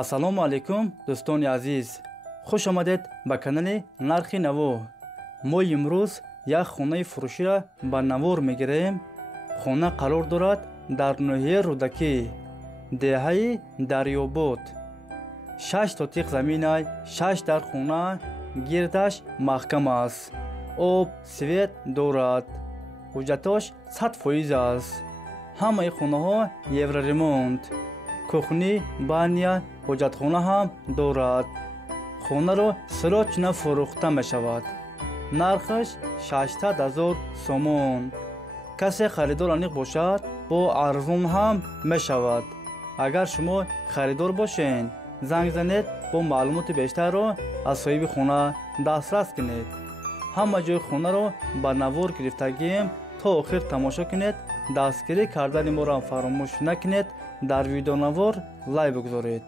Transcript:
ассалому алайкум дӯстони азиз, хуш омадед ба канали Нархи Наво. Мо имрӯз як хонаи фурӯширо ба навор мегирем. Хона қарор дорад дар ноҳияи Рӯдакӣ, деҳаи Дарёбод. 6 сотиқ заминай, 6 дар хона, гирдаш маҳкам аст. Об, свет дорад. ҳуҷҷатош 100% аст. Ҳамаи хонаҳо евроремонт. кухни, баня, ҳоҷатхона ҳам дорад. хонаро срочно фурӯхта мешавад. нархаш 600 000 сомон. касе харидор аниқ бошад, бо арзон ҳам мешавад. агар шумо харидор бошед, занг занед, бо маълумоти бештарро аз соҳиби хона дастрас кунед. ҳама ҷойи хонаро ба навор гирифтагием. то охир тамошо кунед. дастгирӣ кардани моро фаромӯш накунед. дар видеонавор лайк бигузоред.